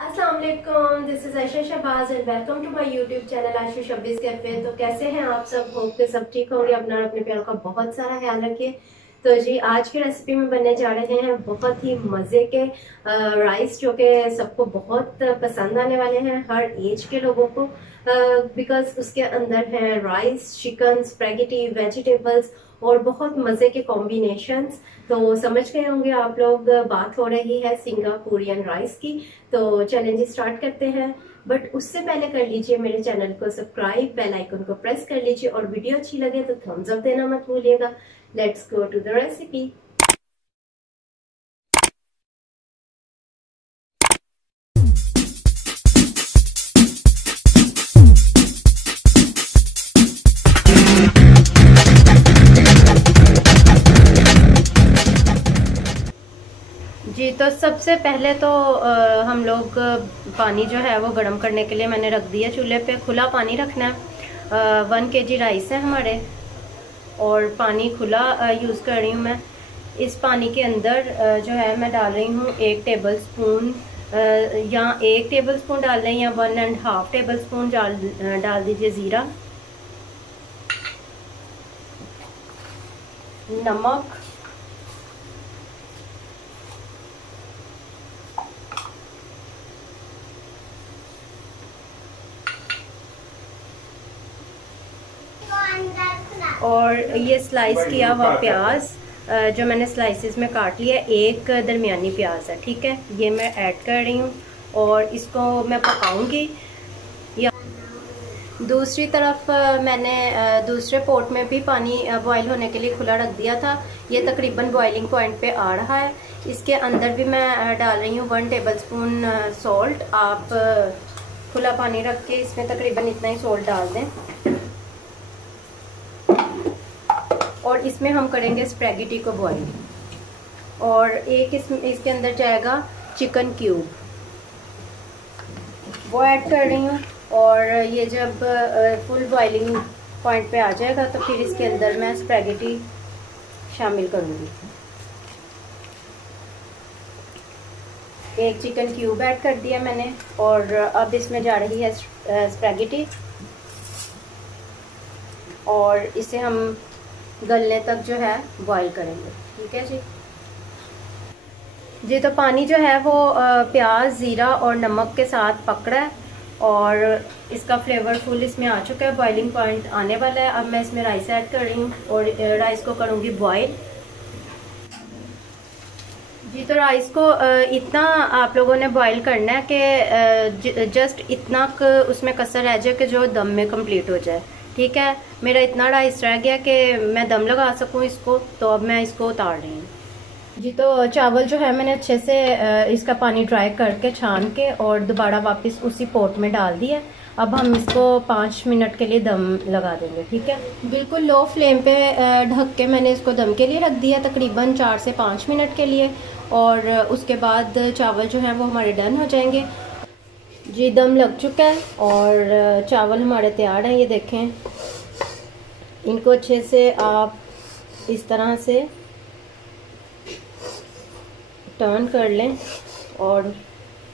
अस्सलाम वालेकुम, this is Ayesha Shahbaz and welcome to my YouTube channel Ayesha Shabbiz cafe. तो कैसे हैं आप सब? होप के सब ठीक होंगे। अपना अपने प्यारों का बहुत सारा ख्याल रखिए। तो जी आज की रेसिपी में बनने जा रहे हैं बहुत ही मजे के राइस, जो कि सबको बहुत पसंद आने वाले हैं, हर एज के लोगों को, बिकॉज उसके अंदर है राइस, चिकन, स्पैगेटी, वेजिटेबल्स और बहुत मजे के कॉम्बिनेशंस। तो समझ गए होंगे आप लोग, बात हो रही है सिंगापुरियन राइस की। तो चैलेंज स्टार्ट करते हैं, बट उससे पहले कर लीजिए मेरे चैनल को सब्सक्राइब, बेल आइकन को प्रेस कर लीजिए और वीडियो अच्छी लगे तो थम्स अप देना मत भूलिएगा। Let's go to the recipe. जी तो सबसे पहले तो हम लोग पानी जो है वो गर्म करने के लिए मैंने रख दिया चूल्हे पे। खुला पानी रखना है। 1 kg राइस है हमारे और पानी खुला यूज़ कर रही हूँ मैं। इस पानी के अंदर जो है मैं डाल रही हूँ 1 टेबल स्पून, या 1 टेबल स्पून डाल लें या 1.5 टेबल स्पून डाल दीजिए ज़ीरा, नमक, और ये स्लाइस किया हुआ प्याज जो मैंने स्लाइसेस में काट लिया, एक दरमियानी प्याज है, ठीक है। ये मैं ऐड कर रही हूँ और इसको मैं पकाऊंगी। या दूसरी तरफ मैंने दूसरे पोट में भी पानी बॉईल होने के लिए खुला रख दिया था। ये तकरीबन बॉइलिंग पॉइंट पे आ रहा है। इसके अंदर भी मैं डाल रही हूँ 1 टेबल स्पून सॉल्ट। आप खुला पानी रख के इसमें तकरीबन इतना ही सॉल्ट डाल दें। और इसमें हम करेंगे स्पैगेटी को बॉईल, और एक इसके अंदर जाएगा चिकन क्यूब, वो ऐड कर रही हूँ। और ये जब फुल बॉइलिंग पॉइंट पे आ जाएगा तो फिर इसके अंदर मैं स्पैगेटी शामिल करूँगी। एक चिकन क्यूब ऐड कर दिया मैंने और अब इसमें जा रही है स्पैगेटी, और इसे हम गलने तक जो है बॉईल करेंगे, ठीक है जी। जी तो पानी जो है वो प्याज, ज़ीरा और नमक के साथ पकड़ा है और इसका फ्लेवर फुल इसमें आ चुका है, बॉइलिंग पॉइंट आने वाला है। अब मैं इसमें राइस ऐड कर रही हूँ और राइस को करूँगी बॉईल। जी तो राइस को इतना आप लोगों ने बॉईल करना है कि जस्ट इतना उसमें कसर रह जाए कि जो दम में कंप्लीट हो जाए, ठीक है। मेरा इतना राइस रह गया कि मैं दम लगा सकूं इसको, तो अब मैं इसको उतार रही हूँ। जी तो चावल जो है मैंने अच्छे से इसका पानी ड्राई करके छान के और दोबारा वापस उसी पोट में डाल दिया। अब हम इसको 5 मिनट के लिए दम लगा देंगे, ठीक है। बिल्कुल लो फ्लेम पे ढक के मैंने इसको दम के लिए रख दिया तकरीबन 4 से 5 मिनट के लिए, और उसके बाद चावल जो हैं वो हमारे डन हो जाएंगे। जी दम लग चुका है और चावल हमारे तैयार हैं। ये देखें, इनको अच्छे से आप इस तरह से टर्न कर लें और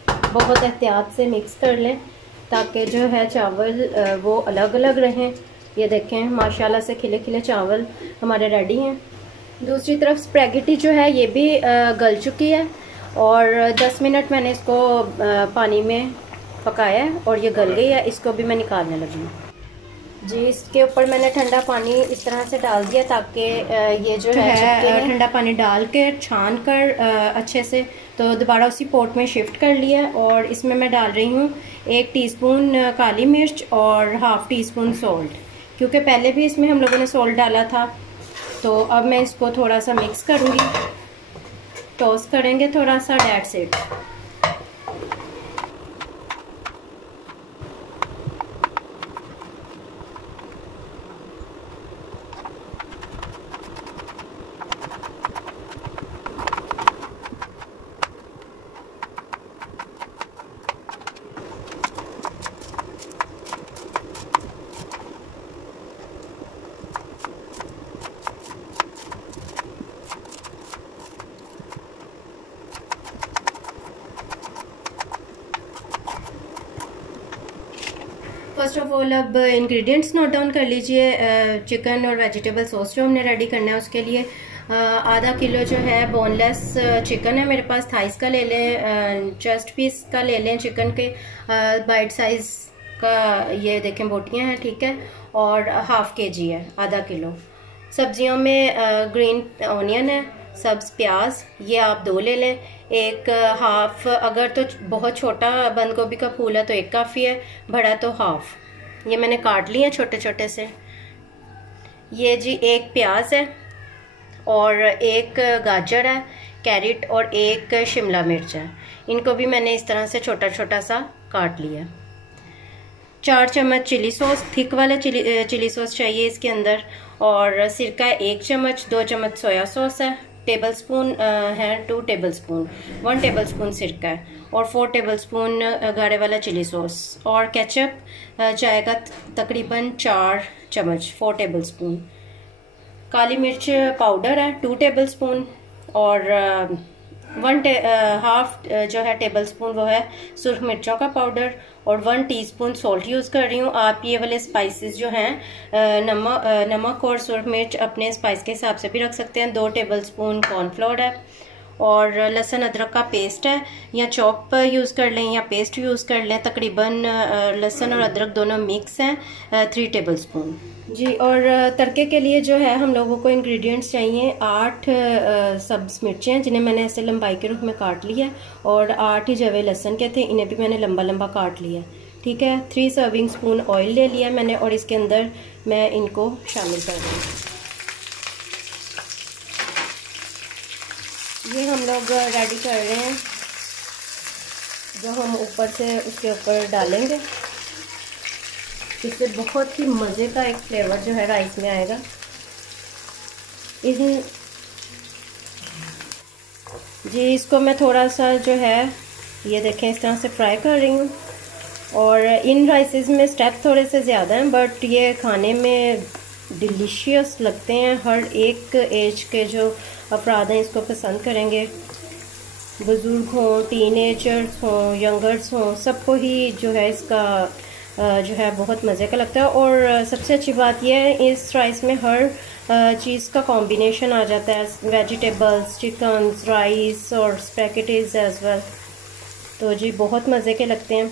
बहुत एहतियात से मिक्स कर लें ताकि जो है चावल वो अलग अलग रहें। ये देखें माशाल्लाह से खिले खिले चावल हमारे रेडी हैं। दूसरी तरफ स्पैगेटी जो है ये भी गल चुकी है और 10 मिनट मैंने इसको पानी में पकाया है और ये गल गई है। इसको भी मैं निकालने लगी हूँ। जी इसके ऊपर मैंने ठंडा पानी इस तरह से डाल दिया ताकि ये जो है ठंडा पानी डाल के छान कर अच्छे से तो दोबारा उसी पोट में शिफ्ट कर लिया। और इसमें मैं डाल रही हूँ 1 टीस्पून काली मिर्च और ½ टीस्पून सॉल्ट, क्योंकि पहले भी इसमें हम लोगों ने सॉल्ट डाला था। तो अब मैं इसको थोड़ा सा मिक्स करूँगी, टॉस करेंगे थोड़ा सा, that's it. First of all अब इंग्रेडिएंट्स नोट डाउन कर लीजिए। चिकन और वेजिटेबल सॉस जो हमने रेडी करना है उसके लिए आधा किलो जो है बोनलेस चिकन है मेरे पास। थाइस का ले लें, चेस्ट पीस का ले लें चिकन के, बाइट साइज का ये देखें बोटियां हैं, ठीक है। और हाफ केजी है, आधा किलो। सब्जियों में ग्रीन ऑनियन है, सब्ज प्याज, ये आप 2 ले लें। एक हाफ, अगर तो बहुत छोटा बंद गोभी का फूल है तो 1 काफ़ी है, बड़ा तो हाफ। ये मैंने काट लिए छोटे छोटे से। ये जी 1 प्याज है और 1 गाजर है, कैरेट, और 1 शिमला मिर्च है। इनको भी मैंने इस तरह से छोटा छोटा सा काट लिया। 4 चम्मच चिली सॉस, थिक वाला चिली सॉस चाहिए इसके अंदर। और सिरका 1 चम्मच, 2 चम्मच सोया सॉस है, टेबल स्पून है 2 टेबल स्पून, 1 टेबल स्पून सिरका है, और 4 टेबल स्पून गाढ़े वाला चिली सॉस। और केचप जाएगा तकरीबन 4 चम्मच, 4 टेबल स्पून। काली मिर्च पाउडर है 2 टेबल स्पून, और हाफ जो है टेबल स्पून वो है सुर्ख मिर्चों का पाउडर, और 1 टीस्पून सॉल्ट यूज़ कर रही हूँ। आप ये वाले स्पाइसेस जो हैं नमक और सुर्ख मिर्च अपने स्पाइस के हिसाब से भी रख सकते हैं। 2 टेबल स्पून कॉर्नफ्लोर है, और लहसुन अदरक का पेस्ट है, या चॉप यूज़ कर लें या पेस्ट यूज़ कर लें। तकरीबन लहसुन और अदरक दोनों मिक्स हैं, 3 टेबल स्पून जी। और तड़के के लिए जो है हम लोगों को इंग्रेडिएंट्स चाहिए 8 सब्ज़ मिर्चें हैं जिन्हें मैंने ऐसे लंबाई के रूप में काट लिया, और 8 ही जवे लहसुन के थे, इन्हें भी मैंने लंबा लंबा काट लिया, ठीक है। 3 सर्विंग स्पून ऑयल ले लिया मैंने, और इसके अंदर मैं इनको शामिल कर रही हूँ। ये हम लोग रेडी कर रहे हैं, जो हम ऊपर से उसके ऊपर डालेंगे। इससे बहुत ही मज़े का एक फ्लेवर जो है राइस में आएगा। जी इसको मैं थोड़ा सा जो है ये देखें इस तरह से फ्राई कर रही हूँ। और इन राइसेस में स्टेप थोड़े से ज़्यादा हैं, बट ये खाने में डिलीशियस लगते हैं। हर एक एज के जो अफराद हैं इसको पसंद करेंगे, बुज़ुर्ग हों, टीनेजर्स हों, यंगर्स हों, सबको ही जो है इसका जो है बहुत मज़े का लगता है। और सबसे अच्छी बात यह है इस राइस में हर चीज़ का कॉम्बिनेशन आ जाता है, वेजिटेबल्स, चिकन, राइस और स्पैगेटीज एज वेल। तो जी बहुत मज़े के लगते हैं।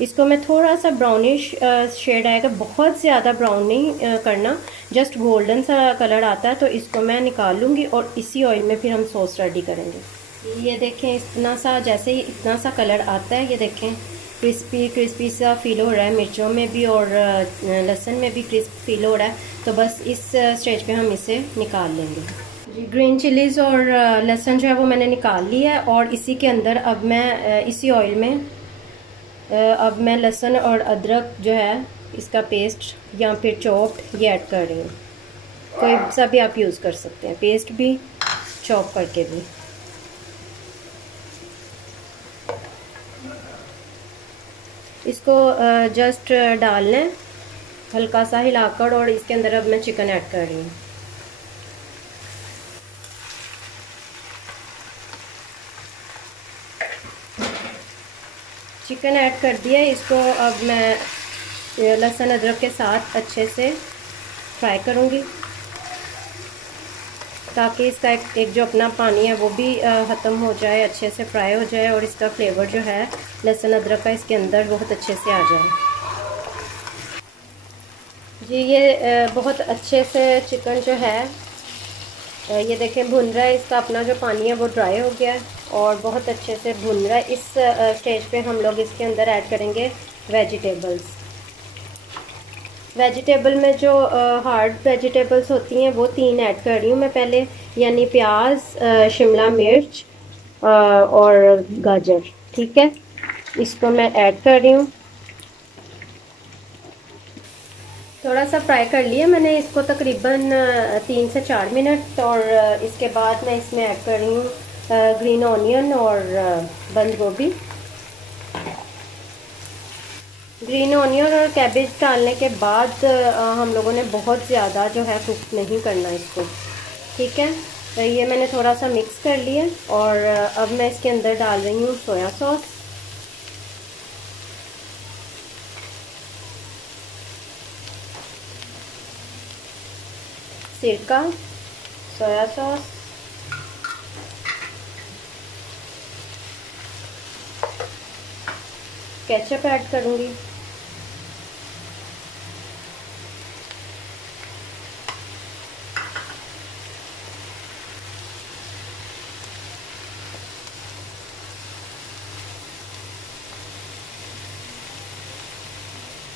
इसको मैं थोड़ा सा ब्राउनिश शेड आएगा, बहुत ज़्यादा ब्राउन नहीं करना, जस्ट गोल्डन सा कलर आता है तो इसको मैं निकाल लूँगी, और इसी ऑयल में फिर हम सॉस रेडी करेंगे। ये देखें इतना सा, जैसे ही इतना सा कलर आता है, ये देखें क्रिस्पी क्रिस्पी सा फील हो रहा है, मिर्चों में भी और लहसुन में भी क्रिस्प फील हो रहा है। तो बस इस स्टेज पे हम इसे निकाल लेंगे जी। ग्रीन चिलीज़ और लहसुन जो है वो मैंने निकाल लिया है, और इसी के अंदर अब मैं इसी ऑयल में अब मैं लहसुन और अदरक जो है इसका पेस्ट या फिर चॉप्ड ये ऐड कर रही हूँ। कोई सा भी आप यूज़ कर सकते हैं, पेस्ट भी, चॉप करके भी। इसको जस्ट डाल लें हल्का सा हिलाकर, और इसके अंदर अब मैं चिकन ऐड कर रही हूँ। चिकन ऐड कर दिया, इसको अब मैं लहसुन अदरक के साथ अच्छे से फ्राई करूँगी, ताकि इसका एक जो अपना पानी है वो भी ख़त्म हो जाए, अच्छे से फ्राई हो जाए, और इसका फ्लेवर जो है लहसुन अदरक का इसके अंदर बहुत अच्छे से आ जाए जी। ये बहुत अच्छे से चिकन जो है ये देखें भुन रहा है, इसका अपना जो पानी है वो ड्राई हो गया है और बहुत अच्छे से भुन रहा है। इस स्टेज पे हम लोग इसके अंदर ऐड करेंगे वेजिटेबल्स। वेजिटेबल में जो हार्ड वेजिटेबल्स होती हैं वो 3 ऐड कर रही हूँ मैं पहले, यानी प्याज, शिमला मिर्च और गाजर, ठीक है। इसको मैं ऐड कर रही हूँ। थोड़ा सा फ्राई कर लिया मैंने इसको तकरीबन 3 से 4 मिनट, और इसके बाद मैं इसमें ऐड कर रही हूँ ग्रीन ऑनियन और बंद गोभी। ग्रीन ऑनियन और कैबेज डालने के बाद हम लोगों ने बहुत ज़्यादा जो है कुक नहीं करना इसको, ठीक है। तो ये मैंने थोड़ा सा मिक्स कर लिया, और अब मैं इसके अंदर डाल रही हूँ सोया सॉस। सिरका, सोया सॉस, केचप ऐड करूँगी,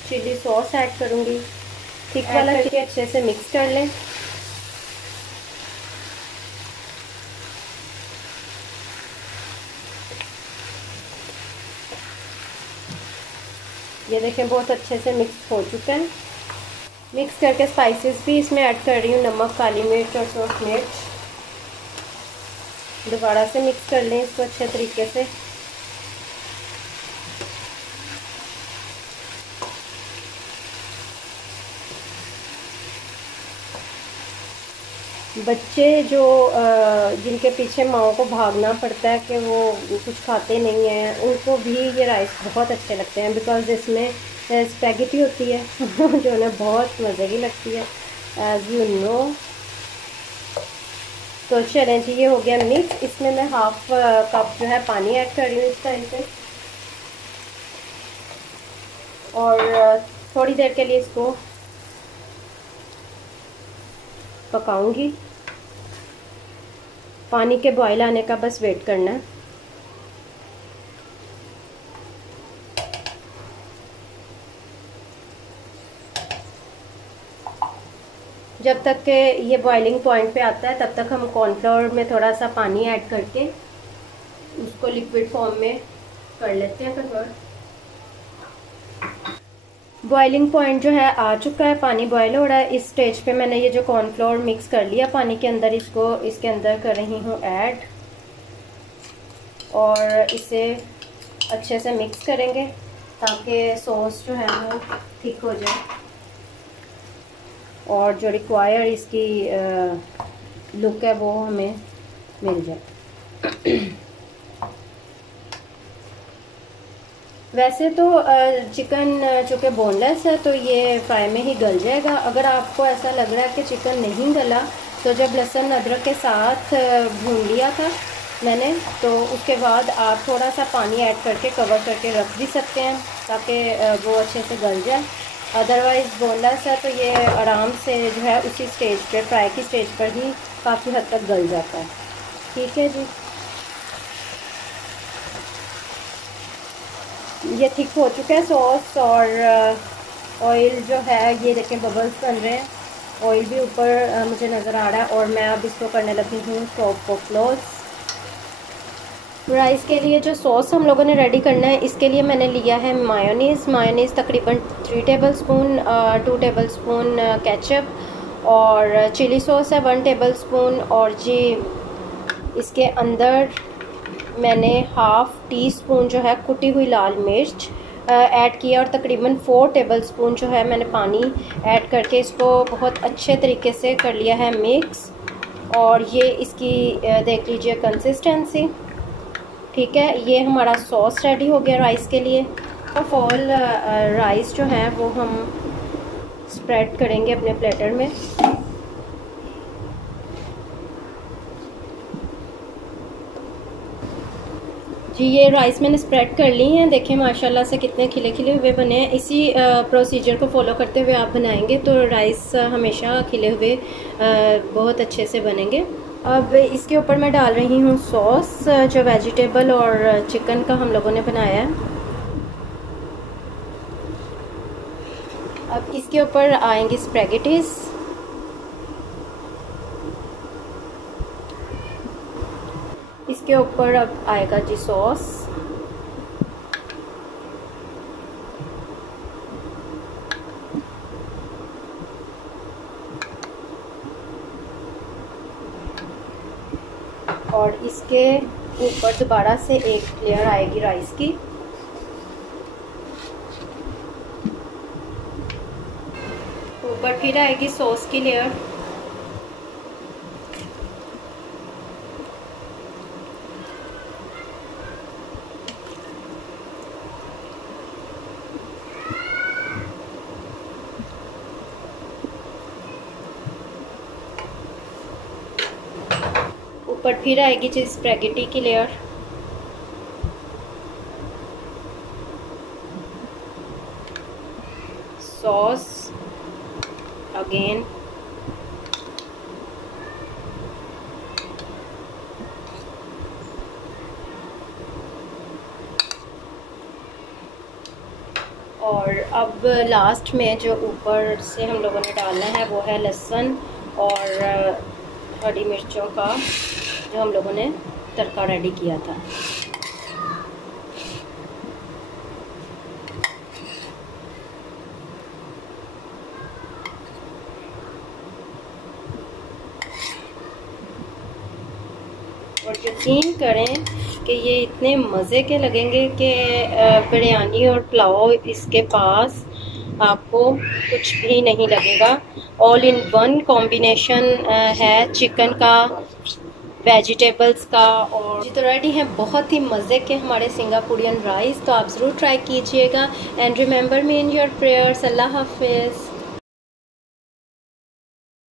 चिली सॉस ऐड करूँगी। थिक वाला करके अच्छे से मिक्स कर लें। ये देखें बहुत अच्छे से मिक्स हो चुका है। मिक्स करके स्पाइसेस भी इसमें ऐड कर रही हूँ, नमक, काली मिर्च और सूरज मिर्च। दोबारा से मिक्स कर लें इसको अच्छे तरीके से। बच्चे जो जिनके पीछे माओ को भागना पड़ता है कि वो कुछ खाते नहीं हैं, उनको भी ये राइस बहुत अच्छे लगते हैं, बिकॉज़ इसमें स्पैगेटी होती है जो उन्हें बहुत मज़े की लगती है, एज़ यू नो। तो चलें जी, ये हो गया मिक्स। इसमें मैं हाफ कप जो है पानी ऐड कर रही हूँ इस टाइम से, और थोड़ी देर के लिए इसको पकाऊंगी। पानी के बॉयल आने का बस वेट करना है। जब तक के ये बॉइलिंग पॉइंट पे आता है तब तक हम कॉर्नफ्लोर में थोड़ा सा पानी ऐड करके उसको लिक्विड फॉर्म में कर लेते हैं कन्वर्ट। बॉइलिंग पॉइंट जो है आ चुका है, पानी बॉयल हो रहा है। इस स्टेज पे मैंने ये जो कॉर्नफ्लोर मिक्स कर लिया पानी के अंदर, इसको इसके अंदर कर रही हूँ ऐड, और इसे अच्छे से मिक्स करेंगे ताकि सॉस जो है वो थिक हो जाए और जो रिक्वायर इसकी लुक है वो हमें मिल जाए। वैसे तो चिकन चूँकि बोनलेस है तो ये फ्राई में ही गल जाएगा। अगर आपको ऐसा लग रहा है कि चिकन नहीं गला, तो जब लहसुन अदरक के साथ भून लिया था मैंने, तो उसके बाद आप थोड़ा सा पानी ऐड करके कवर करके रख भी सकते हैं ताकि वो अच्छे से गल जाए। अदरवाइज़ बोनलेस है तो ये आराम से जो है उसी स्टेज पे, फ्राई की स्टेज पर ही काफ़ी हद तक गल जाता है। ठीक है जी, ये थिक हो चुका है सॉस, और ऑयल जो है ये देखें बबल्स बन रहे हैं, ऑयल भी ऊपर मुझे नज़र आ रहा है। और मैं अब इसको करने लगी हूँ टॉप को क्लोज। राइस के लिए जो सॉस हम लोगों ने रेडी करना है, इसके लिए मैंने लिया है मायोनीज़ तकरीबन 3 टेबलस्पून, 2 टेबलस्पून केचप, और चिली सॉस है 1 टेबलस्पून, और जी इसके अंदर मैंने हाफ़ टी स्पून जो है कुटी हुई लाल मिर्च ऐड किया, और तकरीबन 4 टेबलस्पून जो है मैंने पानी ऐड करके इसको बहुत अच्छे तरीके से कर लिया है मिक्स। और ये इसकी देख लीजिए कंसिस्टेंसी। ठीक है, ये हमारा सॉस रेडी हो गया राइस के लिए। ऑफ ऑल राइस जो है वो हम स्प्रेड करेंगे अपने प्लेटर में। जी ये राइस मैंने स्प्रेड कर ली हैं, देखें माशाल्लाह से कितने खिले खिले हुए बने हैं। इसी प्रोसीजर को फॉलो करते हुए आप बनाएंगे तो राइस हमेशा खिले हुए बहुत अच्छे से बनेंगे। अब इसके ऊपर मैं डाल रही हूँ सॉस जो वेजिटेबल और चिकन का हम लोगों ने बनाया है। अब इसके ऊपर आएंगी स्पैगेटीज़, इसके ऊपर अब आएगा जी सॉस, और इसके ऊपर दोबारा से एक लेयर आएगी राइस की। ऊपर फिर आएगी सॉस की लेयर। ऊपर फिर आएगी जी स्पैगेटी की लेयर। सॉस अगेन, और अब लास्ट में जो ऊपर से हम लोगों ने डालना है वो है लहसुन और हरी मिर्चों का जो हम लोगों ने तड़का रेडी किया था। और यकीन करें कि ये इतने मज़े के लगेंगे कि बिरयानी और पुलाव इसके पास आपको कुछ भी नहीं लगेगा। ऑल इन वन कॉम्बिनेशन है चिकन का, वेजिटेबल्स का। और तो रेडी है बहुत ही मज़े के हमारे सिंगापुरियन राइस। तो आप ज़रूर ट्राई कीजिएगा and remember me in your prayers. अल्लाह हाफिज़।